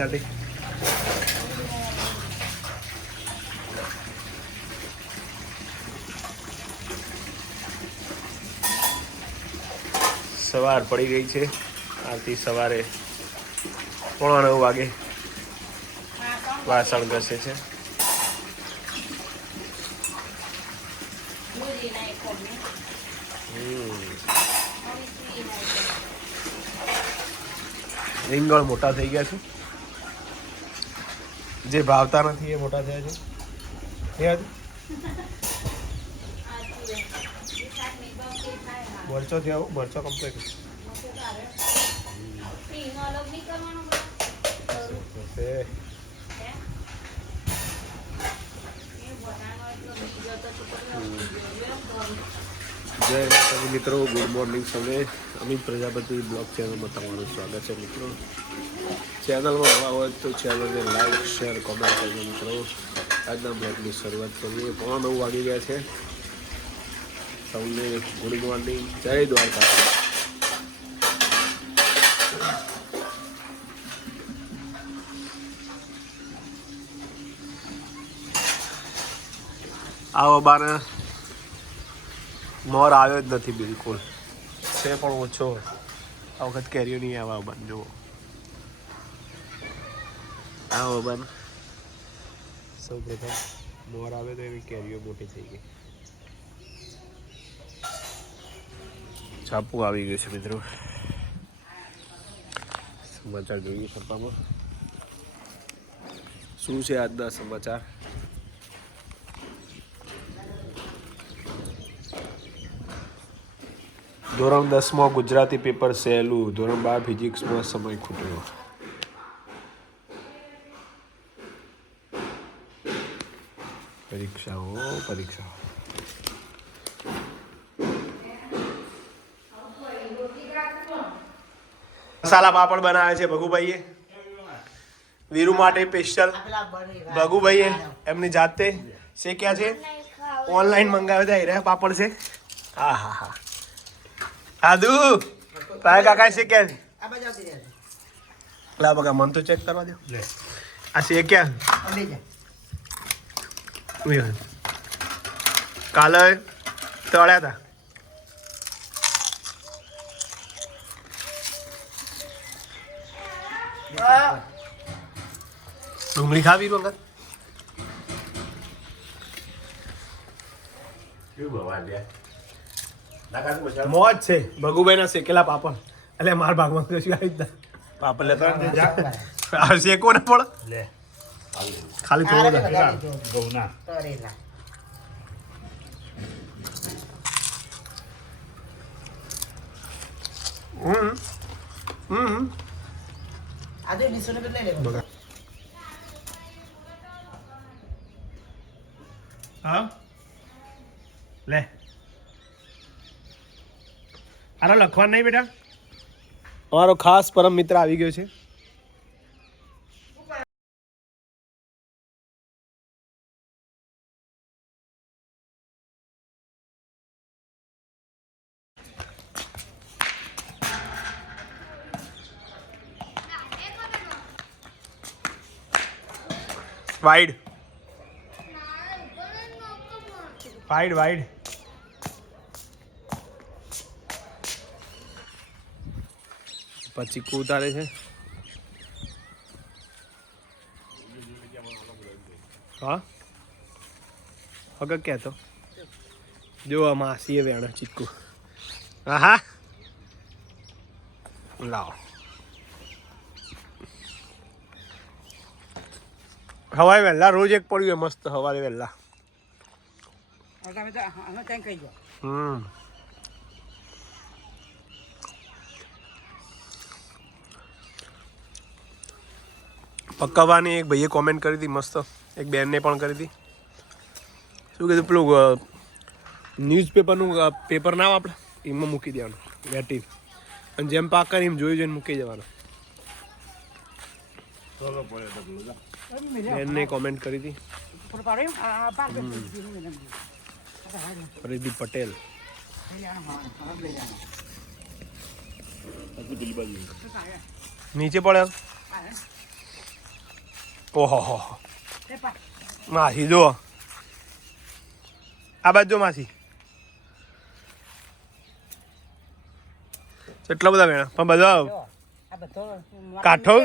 જાતે સવાર પડી ગઈ છે. આરતી સવારે 9:15 વાગે વાસણ ઘસે છે. રીંગણ મોટા થઈ ગયા છે, જે ભાવતા નથી એ મોટા થયા છે. મરચો થયા મરચો કમ્પ્લીટ જય માતાજી મિત્રો, ગુડ મોર્નિંગ સૌને. અમિત પ્રજાપતિ બ્લોગ ચેનલમાં તમારું સ્વાગત છે મિત્રો. ચેનલમાં નવા હોય તો ચેનલને લાઈક શેર કોમેન્ટ કરજો મિત્રો. આજના બ્લોગની શરૂઆત કરીએ. 9:15 વાગી ગયા છે. સૌને ગુડ મોર્નિંગ, જય દ્વારકા. આવો બાને મોર આવ્યો જ નથી બિલકુલ, છે પણ ઓછો. આ વખત કેરીઓ નહીં આવે બાન. જુઓ આવો બાન સૌ પ્રથમ મોર આવે તો એની કેરીઓ મોટી થઈ ગઈ. છાપું આવી ગયું છે મિત્રો. સમાચાર જોઈએ છાપામાં શું છે આજના સમાચાર. ધોરણ 10માં ગુજરાતી પેપર સહેલું, ધોરણ 12 ફિઝિક્સમાં સમય ખૂટ્યો. પરીક્ષાઓ મસાલા પાપડ બનાવે છે ભગુભાઈએ, વીરુ માટે સ્પેશિયલ. ભગુભાઈએ એમની જાતે શેક્યા છે, ઓનલાઈન મંગાવ્યા હતા. પાપડ છે. હા હા હા આદુ તારે કાકા શેક્યા છે. લા બગા મન તો ચેક કરવા દો. આ શેક્યા કાલે તળ્યા હતા. ડુંગળી ખાવી વગર મોજ છે. ભગુભાઈ ના શેકેલા પાપડ. એટલે મારા ભાગમાં કશું આવી જ પાપડ લેતા શેકો ને પડે ખાલી થોડું. હા લે અરે લખવાનું નહીં બેટા. અમારો ખાસ પરમ મિત્ર આવી ગયો છે. વાઈડ પછી કુ ઉતારે છે. હા વગર કહેતો જો માસીએ વેણ ચીકુ. હા લાવો હવારે વહેલા રોજ એક પડ્યું મસ્ત. સવારે વહેલા પક્કાવાની એક ભાઈએ કોમેન્ટ કરી હતી મસ્ત. એક બેનને પણ કરી હતી. શું કીધું પેલું ન્યૂઝપેપરનું પેપર ના આપણે એમાં મૂકી દેવાનું વેટી, અને જેમ પાક કરી એમ જોઈ જોઈને મૂકી દેવાનું. બેનને કોમેન્ટ કરી હતી. ફરીદી પટેલ. નીચે પડે ઓહો હો માસી જો આ બાજુ જો માસી એટલા બધા વેણા પણ બધા કાઠો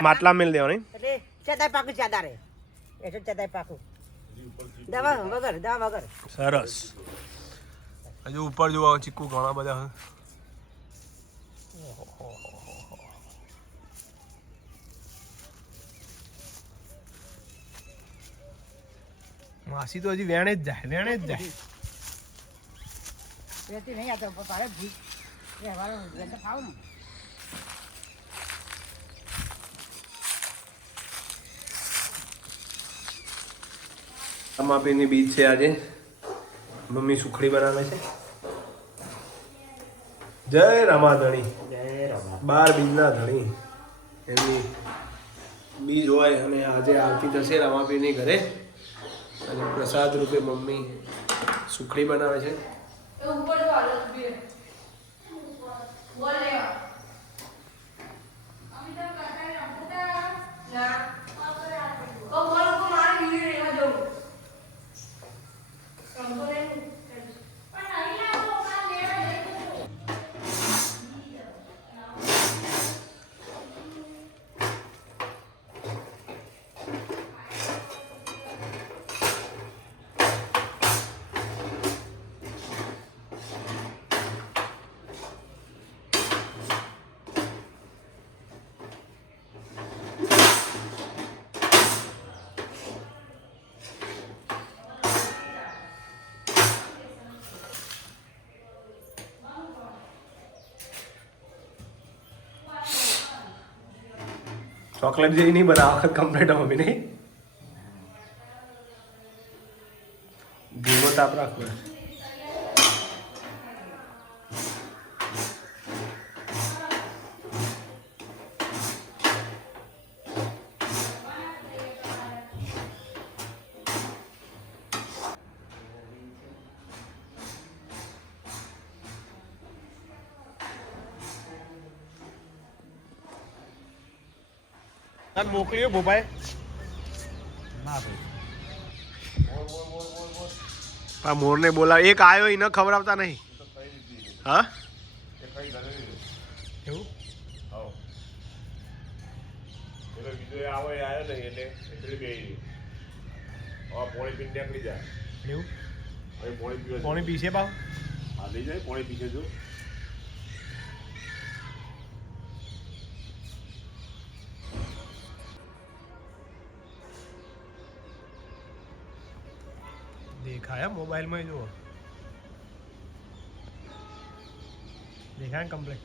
માટલા મેલ દેવાની સરસ હજુ ઉપર જોવા ચીકુ ઘણા બધા માસી તો હજી વેણે જ જાય રમાપીરની બીજ છે આજે મમ્મી સુખડી બનાવે છે જય રમા ધણી 12 બીજના ધણી એમની બીજ હોય અને આજે આવતી થશે રમાપીરની ઘરે અને પ્રસાદ રૂપે મમ્મી સુખડી બનાવે છે ચોકલેટ જેવી નહીં બના વખત કમ્પ્લીટ મમ્મી નહીં ધીમો તાપ રાખવો મોકલ્યો ભોપાએ આ મોરને બોલાવ એક આવ્યો એને ખવડાવતા નહીં હા એવું પોણી પીશે પાવ પોણી પીશે જો દેખાયા મોબાઈલમાં જુઓ દેખાય ને કમ્પ્લેટ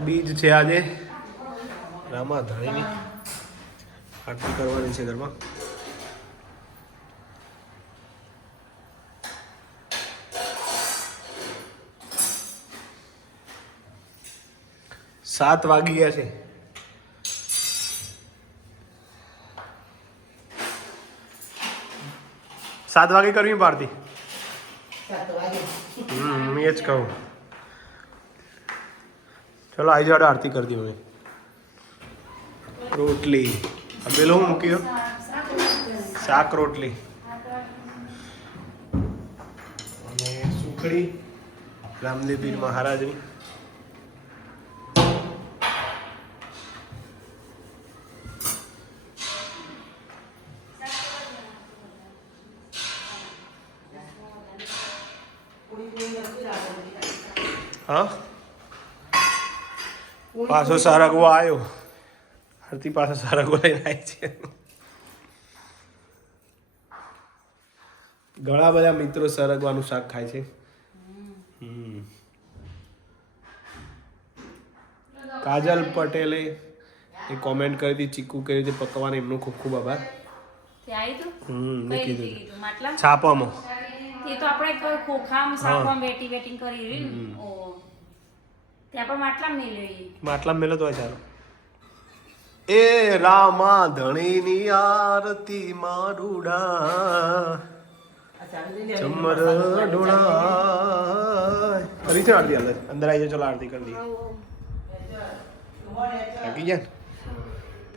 બીજ છે આજે રામા ધણીની આરતી કરવાની છે ઘરમાં સાત વાગી ગયા છે સાત વાગે કરવી પાડતી મેં જ કહું ચલો આવી જાડે આરતી કરી દી મેં રોટલી પેલો હું મૂક્યો શાક રોટલી અને સુખડી રામદેવ પીર મહારાજની હા પાછો સારગવો આવ્યો આરતી પાછો સારગવો લઈને આવી છે ઘણા બધા મિત્રો સરગવાનું શાક ખાય છે કાજલ પટેલે એ કોમેન્ટ કરી હતી ચીકુ કઈ રીતે પકવવાનું એમનો ખૂબ ખૂબ આભાર છાપામાં એ તો આપણે ખોખામાં સાફમાં વેટિંગ કરી રહી ઓ ત્યાં પણ માટલામાં નહીં લઈ માટલામાં મેલો તો ચાલો એ રામા ધણીની આરતી મારુડા ચમર ઢોળા કરી છે આરતી હાલ અંદર આવી જાય ચલો આરતી કરી દઈએ થાકી ગયા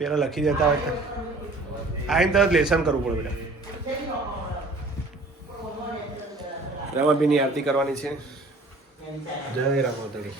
પેલા લખી દેતા હોય તો આઈને તરત લેસન કરવું પડે બેટા. રમાબીની આરતી કરવાની છે. જય રામાધણી.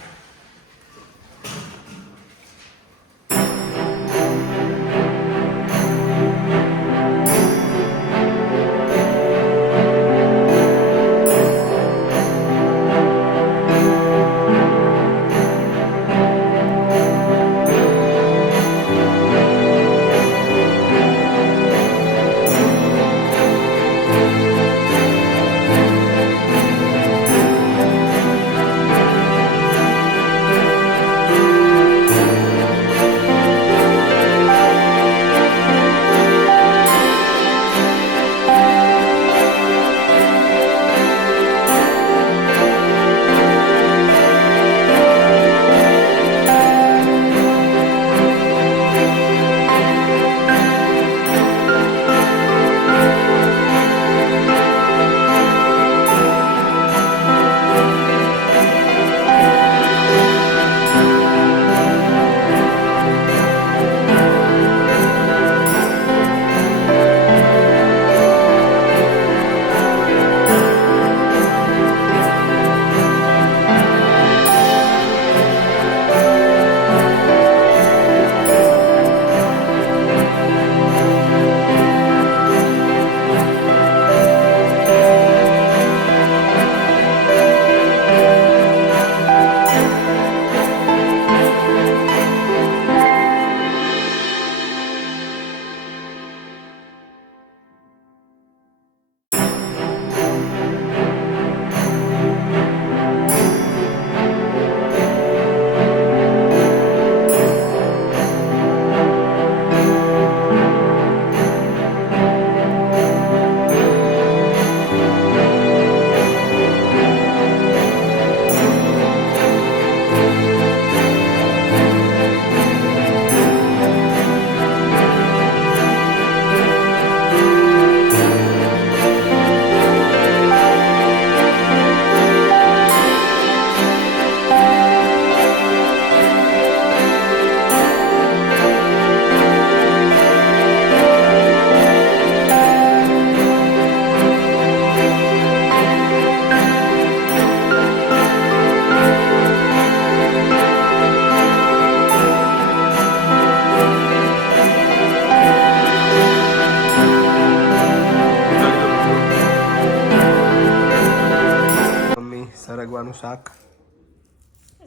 સરગવાનું શાક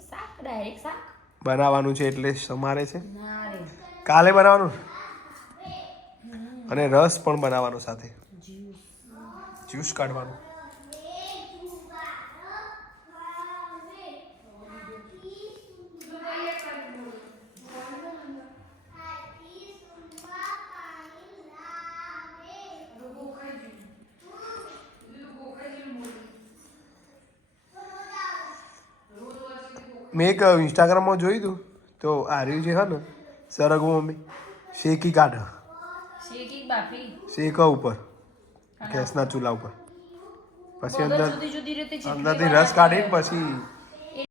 શાક ડાયરેક્ટ શાક બનાવવાનું છે એટલે સમારે છે. ના રે કાલે બનાવવાનું અને રસ પણ બનાવવાનો સાથે જ્યુસ કાઢવાનું. મેં એક ઇન્સ્ટાગ્રામમાં જોયું હતું તો આ રહ્યું છે હા ને સરગવો મમ્મી શેકી કાઢ શેકી બાફી શેકા ઉપર ગેસના ચૂલા ઉપર પછી અંદર જુદી જુદી રીતે અંદરથી રસ કાઢીને પછી